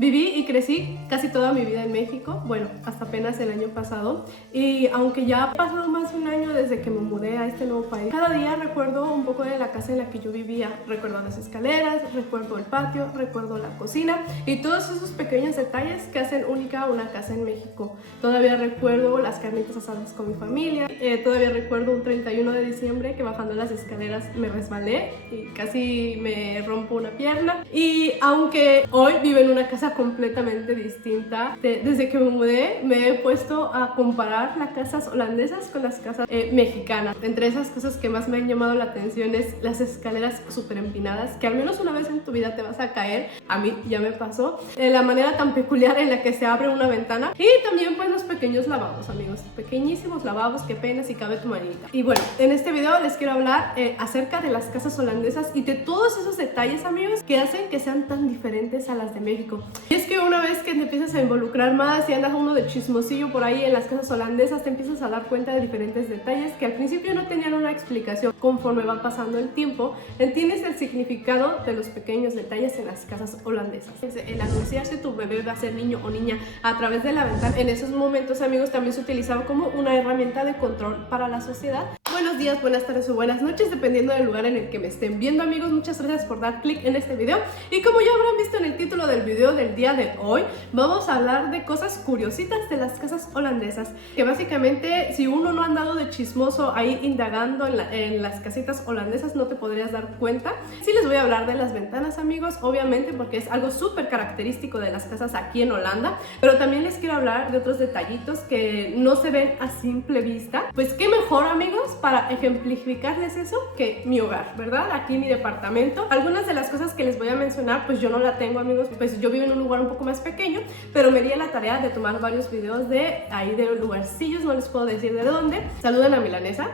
Viví y crecí casi toda mi vida en México, bueno, hasta apenas el año pasado, y aunque ya ha pasado más de un año desde que me mudé a este nuevo país, cada día recuerdo un poco de la casa en la que yo vivía. Recuerdo las escaleras, recuerdo el patio, recuerdo la cocina y todos esos pequeños detalles que hacen única una casa en México. Todavía recuerdo las carnitas asadas con mi familia, todavía recuerdo un 31 de diciembre que bajando las escaleras me resbalé y casi me rompo una pierna. Y aunque hoy vivo en una casa completamente distinta, desde que me mudé me he puesto a comparar las casas holandesas con las casas mexicanas. Entre esas cosas que más me han llamado la atención es las escaleras súper empinadas, que al menos una vez en tu vida te vas a caer. A mí ya me pasó. La manera tan peculiar en la que se abre una ventana, y también pues los pequeños lavabos, amigos, pequeñísimos lavabos que apenas y cabe tu manita. Y bueno, en este video les quiero hablar acerca de las casas holandesas y de todos esos detalles, amigos, que hacen que sean tan diferentes a las de México. Y es que una vez que te empiezas a involucrar más y andas uno de chismosillo por ahí en las casas holandesas, te empiezas a dar cuenta de diferentes detalles que al principio no tenían una explicación. Conforme va pasando el tiempo, entiendes el significado de los pequeños detalles en las casas holandesas. El anunciar si tu bebé va a ser niño o niña a través de la ventana, en esos momentos, amigos, también se utilizaba como una herramienta de control para la sociedad. Buenos días, buenas tardes o buenas noches, dependiendo del lugar en el que me estén viendo, amigos. Muchas gracias por dar clic en este video. Y como ya habrán visto en el título del video del día de hoy, vamos a hablar de cosas curiositas de las casas holandesas, que básicamente, si uno no ha andado de chismoso ahí indagando en las casitas holandesas, no te podrías dar cuenta. Sí les voy a hablar de las ventanas, amigos, obviamente, porque es algo súper característico de las casas aquí en Holanda, pero también les quiero hablar de otros detallitos que no se ven a simple vista. Pues qué mejor, amigos, para ejemplificarles eso que mi hogar, ¿verdad? Aquí mi departamento. Algunas de las cosas que les voy a mencionar, pues yo no la tengo, amigos, pues yo vivo en un lugar un poco más pequeño, pero me di a la tarea de tomar varios videos de ahí de lugarcillos, no les puedo decir de dónde. Saluden a Milanesa.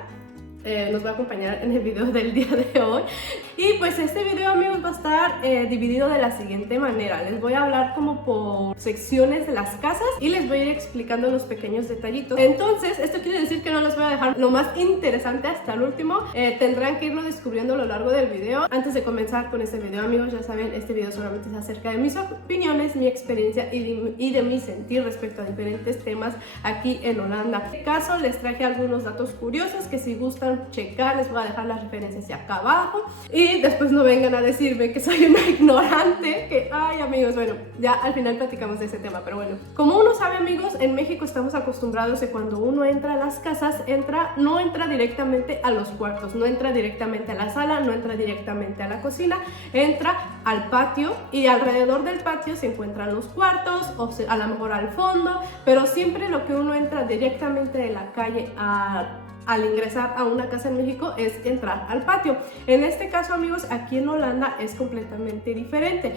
Nos va a acompañar en el video del día de hoy. Y pues este video, amigos, va a estar dividido de la siguiente manera. Les voy a hablar como por secciones de las casas y les voy a ir explicando los pequeños detallitos. Entonces, esto quiere decir que no les voy a dejar lo más interesante hasta el último. Tendrán que irlo descubriendo a lo largo del video. Antes de comenzar con este video, amigos, ya saben, este video solamente es acerca de mis opiniones, mi experiencia y de mi sentir respecto a diferentes temas aquí en Holanda. En este caso, les traje algunos datos curiosos que si gustan checar, les voy a dejar las referencias hacia acá abajo y después no vengan a decirme que soy una ignorante, que ay, amigos, bueno, ya al final platicamos de ese tema, pero bueno, como uno sabe, amigos, en México estamos acostumbrados a que cuando uno entra a las casas, no entra directamente a los cuartos, no entra directamente a la sala, no entra directamente a la cocina, entra al patio y alrededor del patio se encuentran los cuartos o a lo mejor al fondo, pero siempre lo que uno entra directamente de la calle al ingresar a una casa en México es entrar al patio. En este caso, amigos, aquí en Holanda es completamente diferente.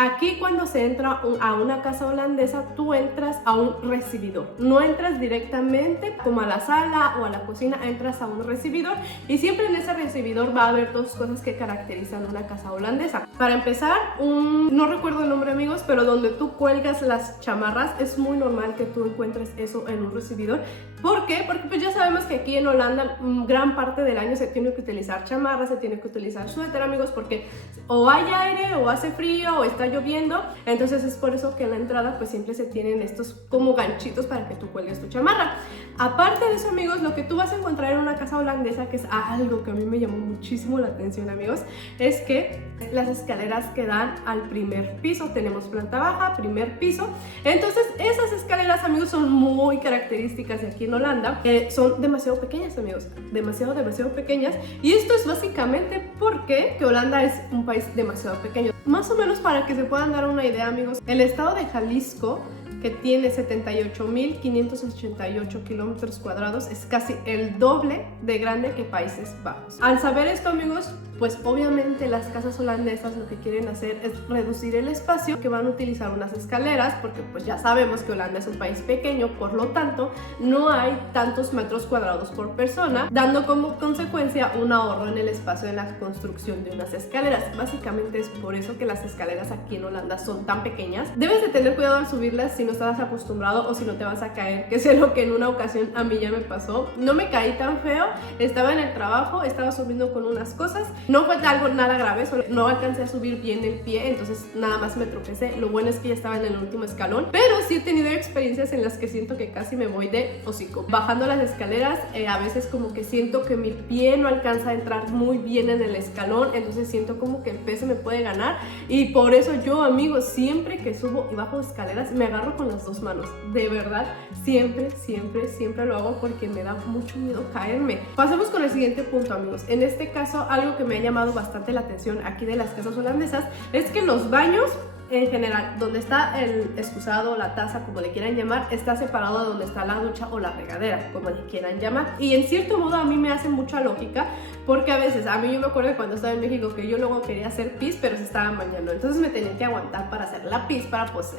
Aquí cuando se entra a una casa holandesa, tú entras a un recibidor. No entras directamente como a la sala o a la cocina, entras a un recibidor y siempre en ese recibidor va a haber dos cosas que caracterizan una casa holandesa. Para empezar, no recuerdo el nombre, amigos, pero donde tú cuelgas las chamarras, es muy normal que tú encuentres eso en un recibidor. ¿Por qué? Porque pues ya sabemos que aquí en Holanda gran parte del año se tiene que utilizar chamarras, se tiene que utilizar suéter, amigos, porque o hay aire o hace frío o está lloviendo. Entonces es por eso que en la entrada pues siempre se tienen estos como ganchitos para que tú cuelgues tu chamarra. Aparte de eso, amigos, lo que tú vas a encontrar en una casa holandesa, que es algo que a mí me llamó muchísimo la atención, amigos, es que las escaleras que dan al primer piso. Tenemos planta baja, primer piso. Entonces esas escaleras, amigos, son muy características de aquí en Holanda. Son demasiado pequeñas, amigos, demasiado pequeñas, y esto es básicamente porque que Holanda es un país demasiado pequeño. Más o menos para que se puedan dar una idea, amigos, el estado de Jalisco, que tiene 78.588 kilómetros cuadrados, es casi el doble de grande que Países Bajos. Al saber esto, amigos, pues obviamente las casas holandesas lo que quieren hacer es reducir el espacio, que van a utilizar unas escaleras, porque pues ya sabemos que Holanda es un país pequeño, por lo tanto no hay tantos metros cuadrados por persona, dando como consecuencia un ahorro en el espacio en la construcción de unas escaleras. Básicamente es por eso que las escaleras aquí en Holanda son tan pequeñas. Debes de tener cuidado al subirlas si no estás acostumbrado o si no te vas a caer, que es lo que en una ocasión a mí ya me pasó. No me caí tan feo, estaba en el trabajo, estaba subiendo con unas cosas No fue algo nada grave, solo no alcancé a subir bien el pie, entonces nada más me tropecé. Lo bueno es que ya estaba en el último escalón, pero sí he tenido experiencias en las que siento que casi me voy de hocico. Bajando las escaleras, a veces como que siento que mi pie no alcanza a entrar muy bien en el escalón, entonces siento como que el peso me puede ganar, y por eso yo, amigos, siempre que subo y bajo escaleras me agarro con las dos manos. De verdad, siempre lo hago porque me da mucho miedo caerme. Pasemos con el siguiente punto, amigos. En este caso, algo que me ha llamado bastante la atención aquí de las casas holandesas es que los baños en general, donde está el excusado, la taza, como le quieran llamar, está separado de donde está la ducha o la regadera, como le quieran llamar. Y en cierto modo a mí me hace mucha lógica, porque a veces, a mí yo me acuerdo cuando estaba en México que yo luego quería hacer pis, pero se estaban bañando, entonces me tenía que aguantar para hacer la pis, para pues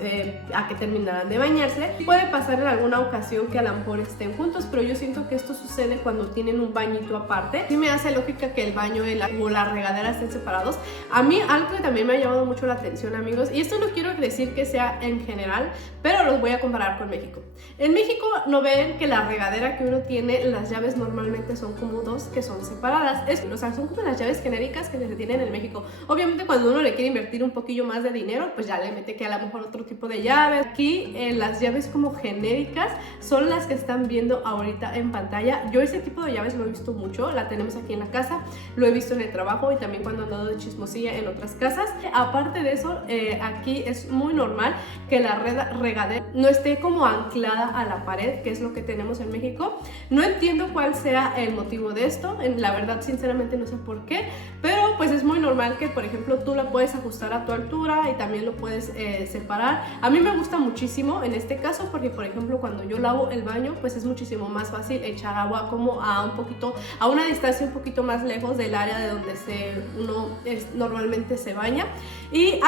a que terminaran de bañarse. Puede pasar en alguna ocasión que a lo mejor estén juntos, pero yo siento que esto sucede cuando tienen un bañito aparte. Sí me hace lógica que el baño o la regadera estén separados. A mí algo que también me ha llamado mucho la atención, amigos, y esto no quiero decir que sea en general, pero los voy a comparar con México. En México no ven que la regadera que uno tiene, las llaves normalmente son como dos que son separadas. O sea, son como las llaves genéricas que se tienen en México. Obviamente cuando uno le quiere invertir un poquillo más de dinero, pues ya le mete que a lo mejor otro tipo de llaves. Aquí las llaves como genéricas son las que están viendo ahorita en pantalla. Yo ese tipo de llaves lo he visto mucho, la tenemos aquí en la casa, lo he visto en el trabajo y también cuando he andado de chismosilla en otras casas. Aparte de eso, aquí es muy normal que la regadera no esté como anclada a la pared, que es lo que tenemos en México. No entiendo cuál sea el motivo de esto, la verdad sinceramente no sé por qué, pero pues es muy normal que, por ejemplo, tú la puedes ajustar a tu altura y también lo puedes separar. A mí me gusta muchísimo en este caso porque, por ejemplo, cuando yo lavo el baño, pues es muchísimo más fácil echar agua como a una distancia un poquito más lejos del área de donde uno normalmente se baña. Y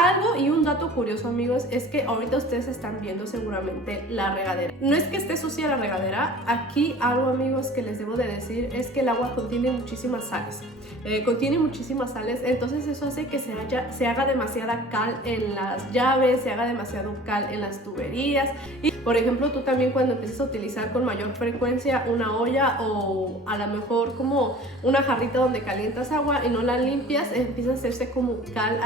un dato curioso, amigos, es que ahorita ustedes están viendo seguramente la regadera. No es que esté sucia la regadera, aquí algo, amigos, que les debo de decir es que el agua contiene muchísimas sales. Entonces eso hace que se haga demasiada cal en las llaves, se haga demasiado cal en las tuberías. Y por ejemplo, tú también cuando empiezas a utilizar con mayor frecuencia una olla o a lo mejor como una jarrita donde calientas agua y no la limpias, empieza a hacerse como cal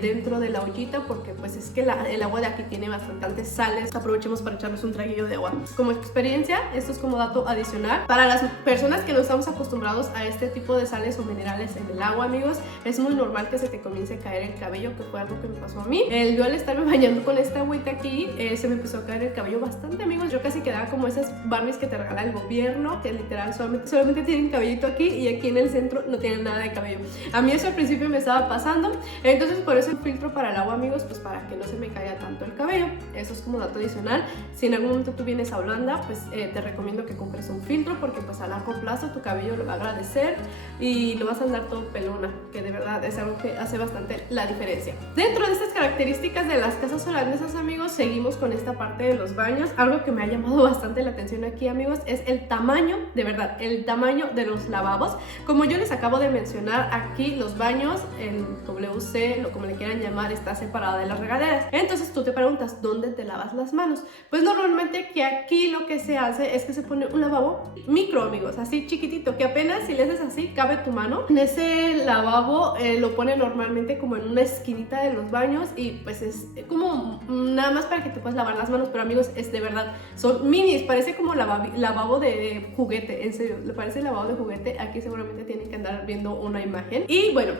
dentro de la ollita, porque pues es que el agua de aquí tiene bastantes sales. Aprovechemos para echarnos un traguillo de agua. Como experiencia, esto es como dato adicional para las personas que no estamos acostumbrados a este tipo de sales o minerales en el agua, amigos. Es muy normal que se te comience a caer el cabello, que fue algo que me pasó a mí. Yo al estarme bañando con esta agüita aquí, se me empezó a caer el cabello bastante, amigos. Yo casi quedaba como esas Barbies que te regala el gobierno, que literal solamente tienen cabellito aquí y aquí en el centro no tienen nada de cabello. A mí eso al principio me estaba pasando, entonces por eso el filtro para el agua, amigos, pues para que no se me caiga tanto el cabello. Eso es como dato adicional. Si en algún momento tú vienes a Holanda, pues te recomiendo que compres un filtro, porque pues a largo plazo tu cabello lo va a agradecer y lo vas a andar todo pelona, que de verdad es algo que hace bastante la diferencia. Dentro de estas características de las casas holandesas, amigos, seguimos con esta parte de los baños. Algo que me ha llamado bastante la atención aquí, amigos, es el tamaño, de verdad, el tamaño de los lavabos. Como yo les acabo de mencionar, aquí los baños, el WC, como le quieran llamar, está separado de las regaderas. Entonces tú te preguntas, ¿dónde te lavas las manos? Pues normalmente que aquí lo que se hace es que se pone un lavabo micro, amigos, así chiquitito, que apenas si le haces así, cabe tu mano. En ese lavabo lo pone normalmente como en una esquinita de los baños y pues es como nada más para que te puedas lavar las manos, pero amigos, es de verdad, son minis, parece como lavabo de juguete, en serio, le parece lavabo de juguete. Aquí seguramente tienen que andar viendo una imagen. Y bueno,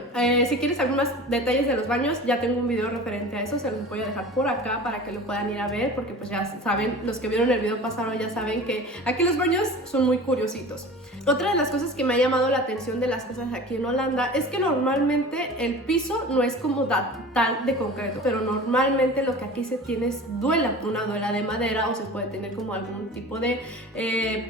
si quieres algunos detalles de los baños, ya tengo un video referente a eso, se los voy a dejar por acá para que lo puedan ir a ver, porque pues ya saben, los que vieron el video pasado ya saben que aquí los baños son muy curiositos. Otra de las cosas que me ha llamado la atención de las casas aquí en Holanda es que normalmente el piso no es como tal de concreto, pero normalmente lo que aquí se tiene es duela, una duela de madera, o se puede tener como algún tipo de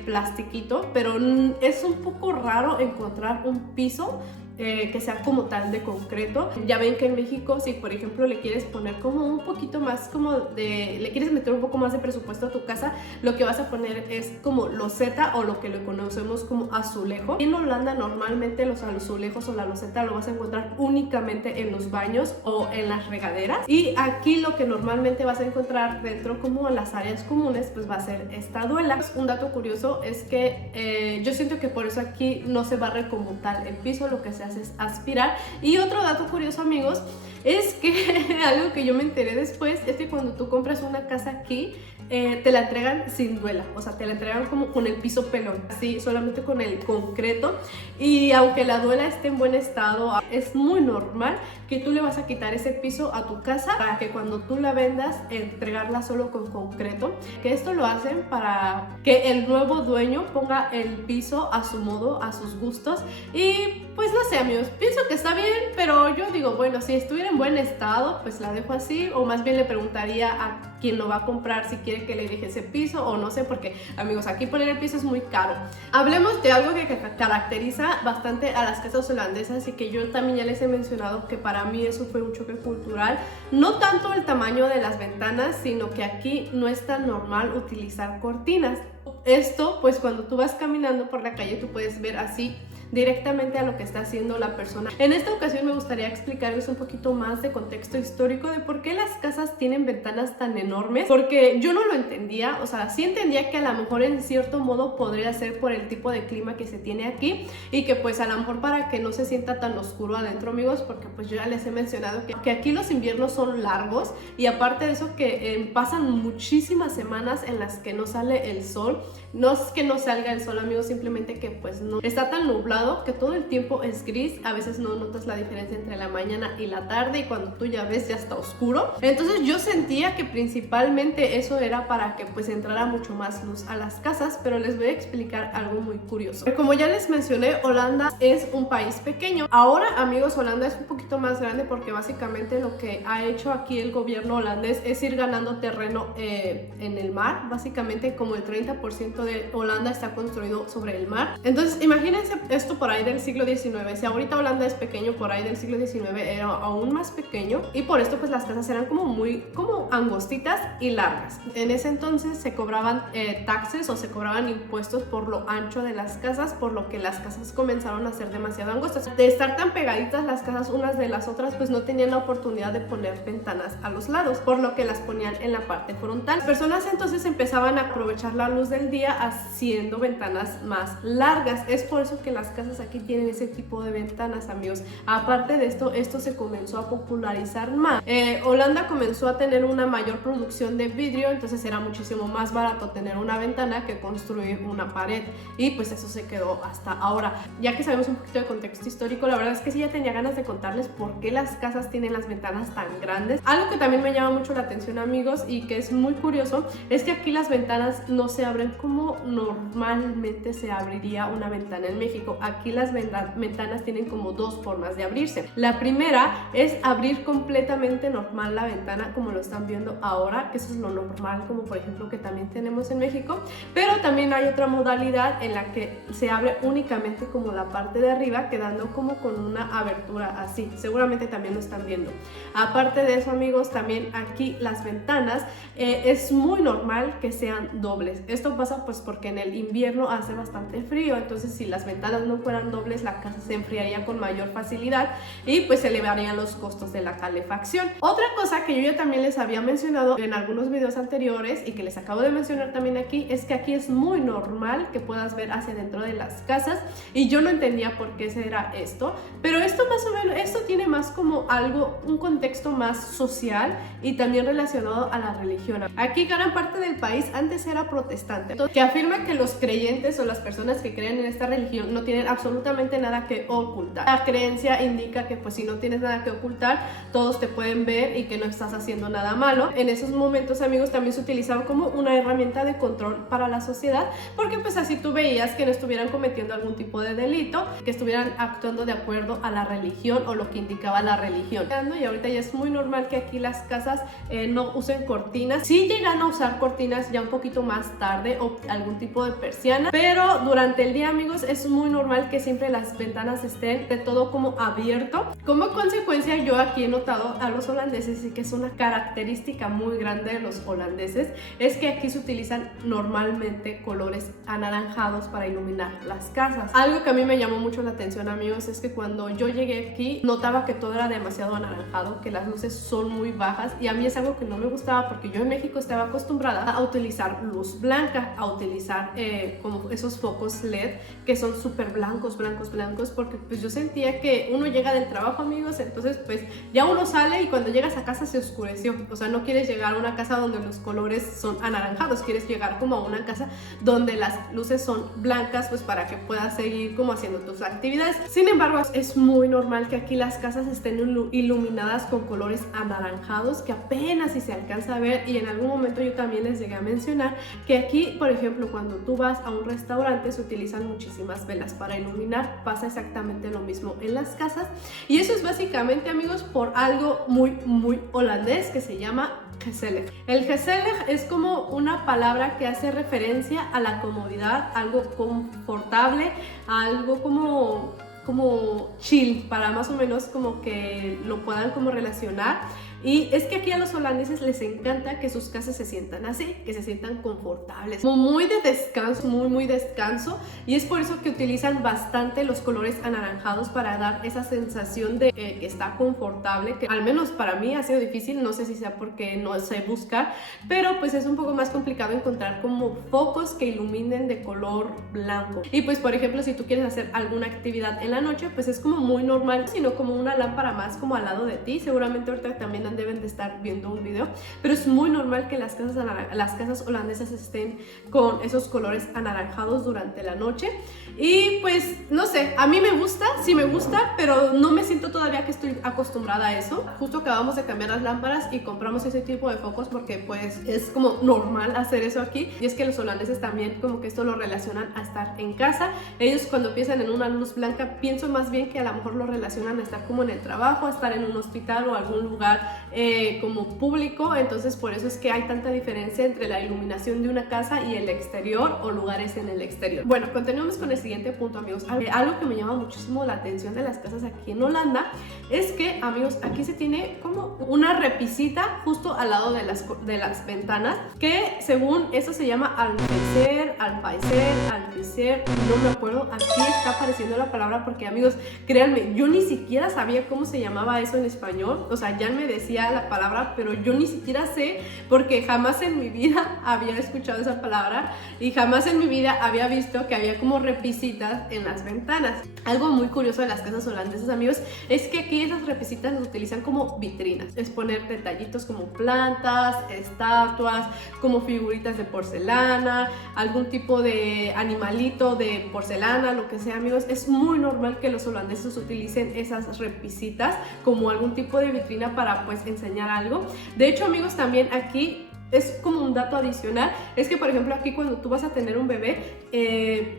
plastiquito, pero es un poco raro encontrar un piso que sea como tal de concreto. Ya ven que en México, si por ejemplo le quieres poner como un poquito más le quieres meter un poco más de presupuesto a tu casa, lo que vas a poner es como loseta, o lo que lo conocemos como azulejo. En Holanda normalmente los azulejos o la loseta lo vas a encontrar únicamente en los baños o en las regaderas, y aquí lo que normalmente vas a encontrar dentro como en las áreas comunes pues va a ser esta duela. Un dato curioso es que yo siento que por eso aquí no se barre como tal el piso, lo que se haces aspirar. Y otro dato curioso, amigos, es que algo que yo me enteré después es que cuando tú compras una casa aquí, te la entregan sin duela, o sea, te la entregan como con el piso pelón, así, solamente con el concreto. Y aunque la duela esté en buen estado, es muy normal que tú le vas a quitar ese piso a tu casa para que cuando tú la vendas, entregarla solo con concreto. Que esto lo hacen para que el nuevo dueño ponga el piso a su modo, a sus gustos. Y pues no sé, amigos, pienso que está bien, pero yo digo, bueno, si estuviera en buen estado, pues la dejo así, o más bien le preguntaría a quien lo va a comprar si quiere que le deje ese piso, o no sé, porque amigos, aquí poner el piso es muy caro. Hablemos de algo que caracteriza bastante a las casas holandesas y que yo también ya les he mencionado, que para mí eso fue un choque cultural. No tanto el tamaño de las ventanas, sino que aquí no es tan normal utilizar cortinas. Esto, pues cuando tú vas caminando por la calle, tú puedes ver así directamente a lo que está haciendo la persona. En esta ocasión me gustaría explicarles un poquito más de contexto histórico de por qué las casas tienen ventanas tan enormes, porque yo no lo entendía. O sea, sí entendía que a lo mejor en cierto modo podría ser por el tipo de clima que se tiene aquí y que pues a lo mejor para que no se sienta tan oscuro adentro, amigos, porque pues yo ya les he mencionado que aquí los inviernos son largos y aparte de eso que pasan muchísimas semanas en las que no sale el sol. No es que no salga el sol, amigos, simplemente que pues no está tan nublado que todo el tiempo es gris. A veces no notas la diferencia entre la mañana y la tarde y cuando tú ya ves ya está oscuro. Entonces yo sentía que principalmente eso era para que pues entrara mucho más luz a las casas, pero les voy a explicar algo muy curioso. Como ya les mencioné, Holanda es un país pequeño. Ahora, amigos, Holanda es un poquito más grande porque básicamente lo que ha hecho aquí el gobierno holandés es ir ganando terreno en el mar. Básicamente como el 30% de Holanda está construido sobre el mar. Entonces imagínense esto por ahí del siglo XIX. Si ahorita Holanda es pequeño, por ahí del siglo XIX era aún más pequeño y por esto pues las casas eran como angostitas y largas. En ese entonces se cobraban taxes o se cobraban impuestos por lo ancho de las casas, por lo que las casas comenzaron a ser demasiado angostas. De estar tan pegaditas las casas unas de las otras, pues no tenían la oportunidad de poner ventanas a los lados, por lo que las ponían en la parte frontal. Las personas entonces empezaban a aprovechar la luz del día haciendo ventanas más largas. Es por eso que las casas aquí tienen ese tipo de ventanas, amigos. Aparte de esto se comenzó a popularizar más. Holanda comenzó a tener una mayor producción de vidrio, entonces era muchísimo más barato tener una ventana que construir una pared y pues eso se quedó hasta ahora. Ya que sabemos un poquito de contexto histórico, la verdad es que sí ya tenía ganas de contarles por qué las casas tienen las ventanas tan grandes. Algo que también me llama mucho la atención, amigos, y que es muy curioso, es que aquí las ventanas no se abren como normalmente se abriría una ventana en México. Aquí las ventanas tienen como dos formas de abrirse. La primera es abrir completamente normal la ventana, como lo están viendo ahora, que eso es lo normal, como por ejemplo que también tenemos en México. Pero también hay otra modalidad en la que se abre únicamente como la parte de arriba, quedando como con una abertura así. Seguramente también lo están viendo. Aparte de eso, amigos, también aquí las ventanas es muy normal que sean dobles. Esto pasa pues porque en el invierno hace bastante frío, entonces si las ventanas no fueran dobles, la casa se enfriaría con mayor facilidad y pues se elevarían los costos de la calefacción. Otra cosa que yo ya también les había mencionado en algunos videos anteriores y que les acabo de mencionar también aquí, es que aquí es muy normal que puedas ver hacia dentro de las casas y yo no entendía por qué será esto, pero esto más o menos, esto tiene más como algo, un contexto más social y también relacionado a la religión. Aquí gran parte del país antes era protestante, que afirma que los creyentes o las personas que creen en esta religión no tienen absolutamente nada que ocultar. La creencia indica que pues si no tienes nada que ocultar, todos te pueden ver y que no estás haciendo nada malo. En esos momentos, amigos, también se utilizaba como una herramienta de control para la sociedad, porque pues así tú veías que no estuvieran cometiendo algún tipo de delito, que estuvieran actuando de acuerdo a la religión o lo que indicaba la religión. Y ahorita ya es muy normal que aquí las casas no usen cortinas. Sí llegan a usar cortinas ya un poquito más tarde o algún tipo de persiana, pero durante el día, amigos, es muy normal que siempre las ventanas estén de todo como abierto. Como consecuencia, yo aquí he notado a los holandeses y que es una característica muy grande de los holandeses, es que aquí se utilizan normalmente colores anaranjados para iluminar las casas. Algo que a mí me llamó mucho la atención, amigos, es que cuando yo llegué aquí notaba que todo era demasiado anaranjado, que las luces son muy bajas y a mí es algo que no me gustaba porque yo en México estaba acostumbrada a utilizar luz blanca, a utilizar como esos focos LED que son súper blancos, blancos, blancos, porque pues yo sentía que uno llega del trabajo, amigos, entonces pues ya uno sale y cuando llegas a casa se oscureció. O sea, no quieres llegar a una casa donde los colores son anaranjados, quieres llegar como a una casa donde las luces son blancas, pues para que puedas seguir como haciendo tus actividades. Sin embargo, es muy normal que aquí las casas estén iluminadas con colores anaranjados, que apenas si se alcanza a ver, y en algún momento yo también les llegué a mencionar que aquí, por ejemplo, cuando tú vas a un restaurante se utilizan muchísimas velas para iluminar. Pasa exactamente lo mismo en las casas, y eso es básicamente, amigos, por algo muy holandés que se llama gezellig. El gezellig es como una palabra que hace referencia a la comodidad, algo confortable, algo como chill, para más o menos como que lo puedan como relacionar. Y es que aquí a los holandeses les encanta que sus casas se sientan así, que se sientan confortables, como muy de descanso, muy descanso, y es por eso que utilizan bastante los colores anaranjados para dar esa sensación de que está confortable, que al menos para mí ha sido difícil, no sé si sea porque no sé buscar, pero pues es un poco más complicado encontrar como focos que iluminen de color blanco. Y pues por ejemplo, si tú quieres hacer alguna actividad en la noche, pues es como muy normal, sino como una lámpara más como al lado de ti. Seguramente ahorita también deben de estar viendo un video, pero es muy normal que las casas holandesas estén con esos colores anaranjados durante la noche. Y pues no sé, a mí me gusta, sí me gusta, pero no me siento todavía que estoy acostumbrada a eso. Justo acabamos de cambiar las lámparas y compramos ese tipo de focos porque pues es como normal hacer eso aquí, y es que los holandeses también como que esto lo relacionan a estar en casa. Ellos cuando piensan en una luz blanca, pienso más bien que a lo mejor lo relacionan a estar como en el trabajo, a estar en un hospital o algún lugar como público. Entonces por eso es que hay tanta diferencia entre la iluminación de una casa y el exterior o lugares en el exterior. Bueno, continuamos con el siguiente punto, amigos. Algo que me llama muchísimo la atención de las casas aquí en Holanda es que, amigos, aquí se tiene como una repisita justo al lado de las ventanas, que según eso se llama alféizar, no me acuerdo, aquí está apareciendo la palabra porque, amigos, créanme, yo ni siquiera sabía cómo se llamaba eso en español. O sea, ya me decía la palabra, pero yo ni siquiera sé, porque jamás en mi vida había escuchado esa palabra y jamás en mi vida había visto que había como repisitas en las ventanas. Algo muy curioso de las casas holandesas, amigos, es que aquí esas repisitas las utilizan como vitrinas. Es poner detallitos como plantas, estatuas, como figuritas de porcelana, algún tipo de animalito de porcelana, lo que sea, amigos. Es muy normal que los holandeses utilicen esas repisitas como algún tipo de vitrina para pues enseñar algo. De hecho, amigos, también aquí es como un dato adicional, es que por ejemplo aquí cuando tú vas a tener un bebé,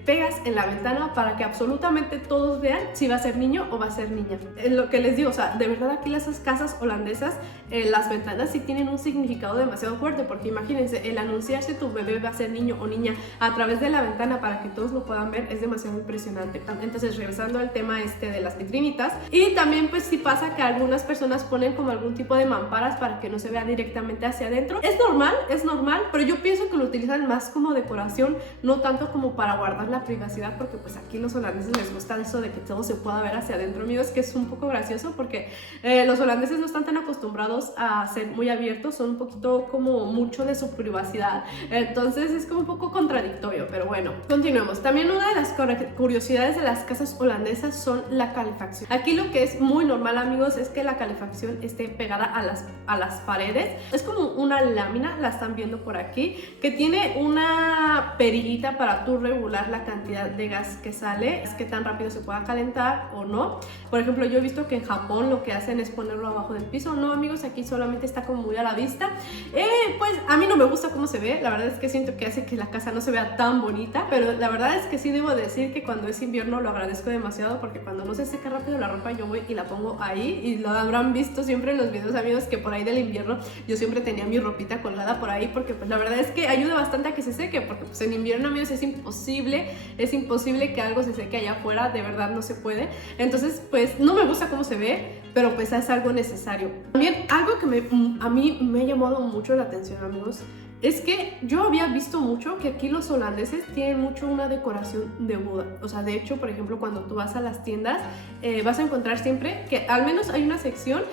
pegas en la ventana para que absolutamente todos vean si va a ser niño o va a ser niña. Es lo que les digo, o sea, de verdad aquí las casas holandesas, las ventanas sí tienen un significado demasiado fuerte, porque imagínense, el anunciar si tu bebé va a ser niño o niña a través de la ventana para que todos lo puedan ver es demasiado impresionante. Entonces, regresando al tema de las vitrinitas, y también pues sí pasa que algunas personas ponen como algún tipo de mamparas para que no se vea directamente hacia adentro. Es normal, pero yo pienso que lo utilizan más como decoración, no tanto como para guardar la privacidad, porque pues aquí los holandeses les gusta eso de que todo se pueda ver hacia adentro, amigos, que es un poco gracioso porque los holandeses no están tan acostumbrados a ser muy abiertos, son un poquito como mucho de su privacidad, entonces es como un poco contradictorio, pero bueno, continuemos. También una de las curiosidades de las casas holandesas son la calefacción. Aquí lo que es muy normal, amigos, es que la calefacción esté pegada a las paredes. Es como una lámina, la están viendo por aquí, que tiene una perillita para tú regular la cantidad de gas que sale, es que tan rápido se pueda calentar o no. Por ejemplo, yo he visto que en Japón lo que hacen es ponerlo abajo del piso. No, amigos, aquí solamente está como muy a la vista. Pues a mí no me gusta cómo se ve, la verdad es que siento que hace que la casa no se vea tan bonita, pero la verdad es que sí debo decir que cuando es invierno lo agradezco demasiado, porque cuando no se seca rápido la ropa yo voy y la pongo ahí, y lo habrán visto siempre en los videos, amigos, que por ahí del invierno yo siempre tenía mi ropita colgada por ahí, porque pues la verdad es que ayuda bastante a que se seque, porque pues en invierno, amigos, es imposible que algo se seque allá afuera, de verdad no se puede. Entonces pues no me gusta cómo se ve, pero pues es algo necesario. También algo que a mí me ha llamado mucho la atención, amigos, es que yo había visto mucho que aquí los holandeses tienen mucho una decoración de Buda. O sea, de hecho, por ejemplo, cuando tú vas a las tiendas, vas a encontrar siempre que al menos hay una sección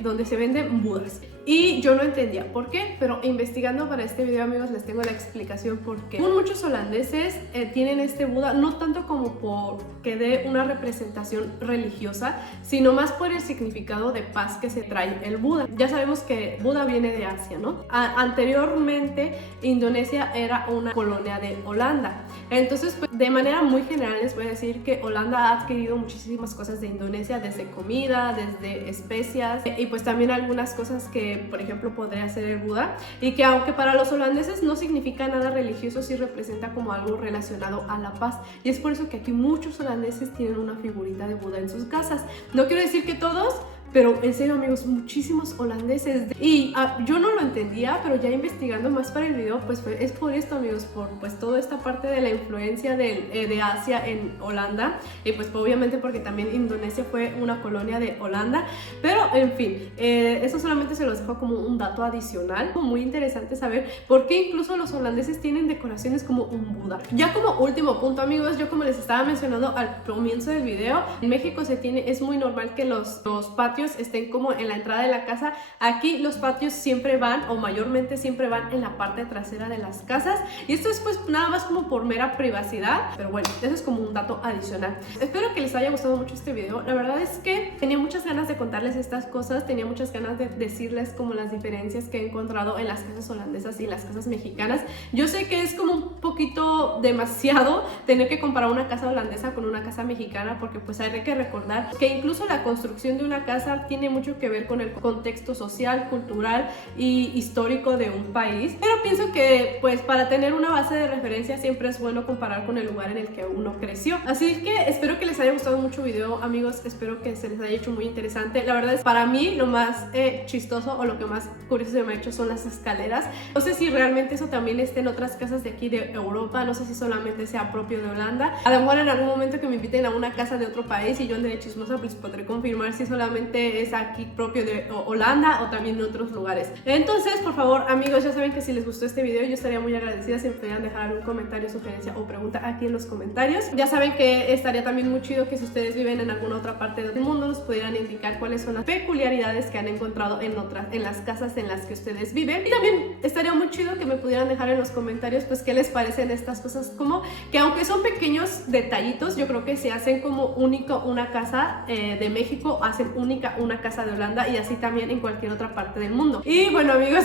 donde se venden Budas. y yo no entendía por qué, pero investigando para este video, amigos, les tengo la explicación por qué. Muchos holandeses tienen este Buda no tanto como porque dé una representación religiosa, sino más por el significado de paz que se trae el Buda. Ya sabemos que Buda viene de Asia, ¿no? Anteriormente, Indonesia era una colonia de Holanda. Entonces, pues, de manera muy general les voy a decir que Holanda ha adquirido muchísimas cosas de Indonesia, desde comida, desde especias y pues también algunas cosas que, por ejemplo, podría ser el Buda, y que aunque para los holandeses no significa nada religioso, sí representa como algo relacionado a la paz. Y es por eso que aquí muchos holandeses tienen una figurita de Buda en sus casas. No quiero decir que todos, pero en serio, amigos, muchísimos holandeses. Y yo no lo entendía, pero ya investigando más para el video, pues es por esto, amigos, por pues toda esta parte de la influencia de Asia en Holanda, y pues obviamente porque también Indonesia fue una colonia de Holanda. Pero en fin, eso solamente se los dejo como un dato adicional. Muy interesante saber por qué incluso los holandeses tienen decoraciones como un Buda. Ya como último punto, amigos, yo como les estaba mencionando al comienzo del video, en México es muy normal que los patios estén como en la entrada de la casa. Aquí los patios siempre van, o mayormente siempre van, en la parte trasera de las casas, y esto es pues nada más como por mera privacidad, pero bueno, eso es como un dato adicional. Espero que les haya gustado mucho este video. La verdad es que tenía muchas ganas de contarles estas cosas, tenía muchas ganas de decirles como las diferencias que he encontrado en las casas holandesas y las casas mexicanas. Yo sé que es como un poquito demasiado tener que comparar una casa holandesa con una casa mexicana, porque pues hay que recordar que incluso la construcción de una casa tiene mucho que ver con el contexto social, cultural y histórico de un país, pero pienso que pues para tener una base de referencia siempre es bueno comparar con el lugar en el que uno creció. Así que espero que les haya gustado mucho el video, amigos, espero que se les haya hecho muy interesante. La verdad es, para mí lo más chistoso o lo que más curioso se me ha hecho son las escaleras. No sé si realmente eso también esté en otras casas de aquí de Europa, no sé si solamente sea propio de Holanda. A lo mejor en algún momento que me inviten a una casa de otro país y yo ande de chismosa, pues podré confirmar si solamente es aquí propio de Holanda o también en otros lugares. Entonces, por favor, amigos, ya saben que si les gustó este video, yo estaría muy agradecida si me pudieran dejar algún comentario, sugerencia o pregunta aquí en los comentarios. Ya saben que estaría también muy chido que si ustedes viven en alguna otra parte del mundo nos pudieran indicar cuáles son las peculiaridades que han encontrado en las casas en las que ustedes viven. Y también estaría muy chido que me pudieran dejar en los comentarios pues qué les parecen estas cosas, como que aunque son pequeños detallitos, yo creo que se hacen como único una casa de México, hacen única una casa de Holanda, y así también en cualquier otra parte del mundo. Y bueno, amigos,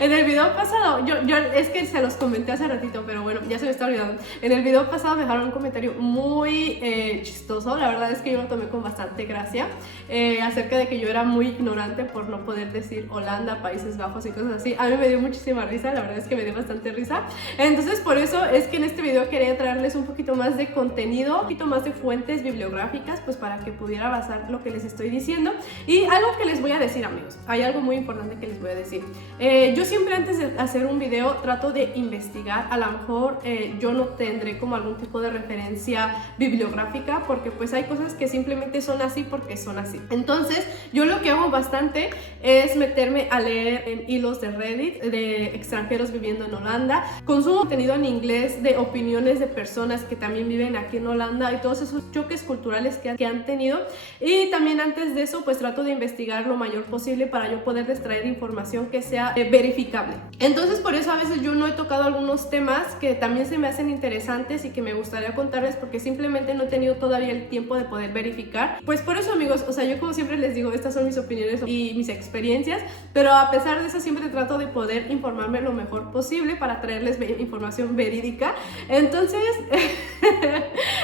en el video pasado, yo es que se los comenté hace ratito, pero bueno, ya se me está olvidando. En el video pasado me dejaron un comentario muy chistoso, la verdad es que yo lo tomé con bastante gracia, acerca de que yo era muy ignorante por no poder decir Holanda, Países Bajos y cosas así. A mí me dio muchísima risa, la verdad es que me dio bastante risa. Entonces por eso es que en este video quería traerles un poquito más de contenido, un poquito más de fuentes bibliográficas, pues para que pudiera basar lo que les estoy diciendo. Y algo que les voy a decir, amigos, hay algo muy importante que les voy a decir. Yo siempre antes de hacer un video trato de investigar. A lo mejor yo no tendré como algún tipo de referencia bibliográfica, porque pues hay cosas que simplemente son así porque son así. Entonces yo lo que hago bastante es meterme a leer en hilos de Reddit de extranjeros viviendo en Holanda. Consumo contenido en inglés de opiniones de personas que también viven aquí en Holanda y todos esos choques culturales que han tenido. Y también antes de eso pues trato de investigar lo mayor posible para yo poder extraer información que sea verificable. Entonces por eso a veces yo no he tocado algunos temas que también se me hacen interesantes y que me gustaría contarles, porque simplemente no he tenido todavía el tiempo de poder verificar. Pues por eso, amigos, o sea, yo como siempre les digo, estas son mis opiniones y mis experiencias, pero a pesar de eso siempre trato de poder informarme lo mejor posible para traerles información verídica. Entonces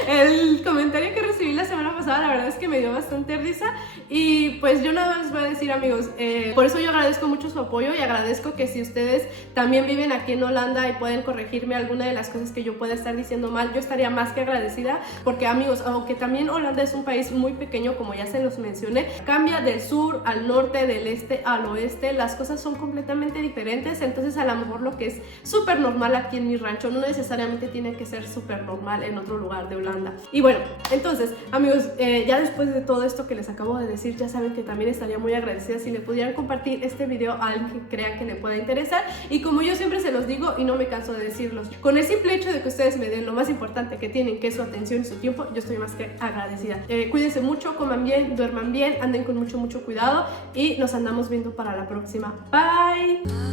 el comentario que recibí la semana pasada, la verdad es que me dio bastante risa, y pues yo nada más les voy a decir, amigos, por eso yo agradezco mucho su apoyo y agradezco que si ustedes también viven aquí en Holanda y pueden corregirme alguna de las cosas que yo pueda estar diciendo mal, yo estaría más que agradecida, porque, amigos, aunque también Holanda es un país muy pequeño, como ya se los mencioné, cambia del sur al norte, del este al oeste, las cosas son completamente diferentes. Entonces a lo mejor lo que es súper normal aquí en mi rancho no necesariamente tiene que ser súper normal en otro lugar de Holanda. demanda. Y bueno, entonces amigos, ya después de todo esto que les acabo de decir, ya saben que también estaría muy agradecida si le pudieran compartir este video a alguien que crean que le pueda interesar. Y como yo siempre se los digo y no me canso de decirlos, con el simple hecho de que ustedes me den lo más importante que tienen, que es su atención y su tiempo, yo estoy más que agradecida. Cuídense mucho, coman bien, duerman bien, anden con mucho cuidado y nos andamos viendo para la próxima. Bye.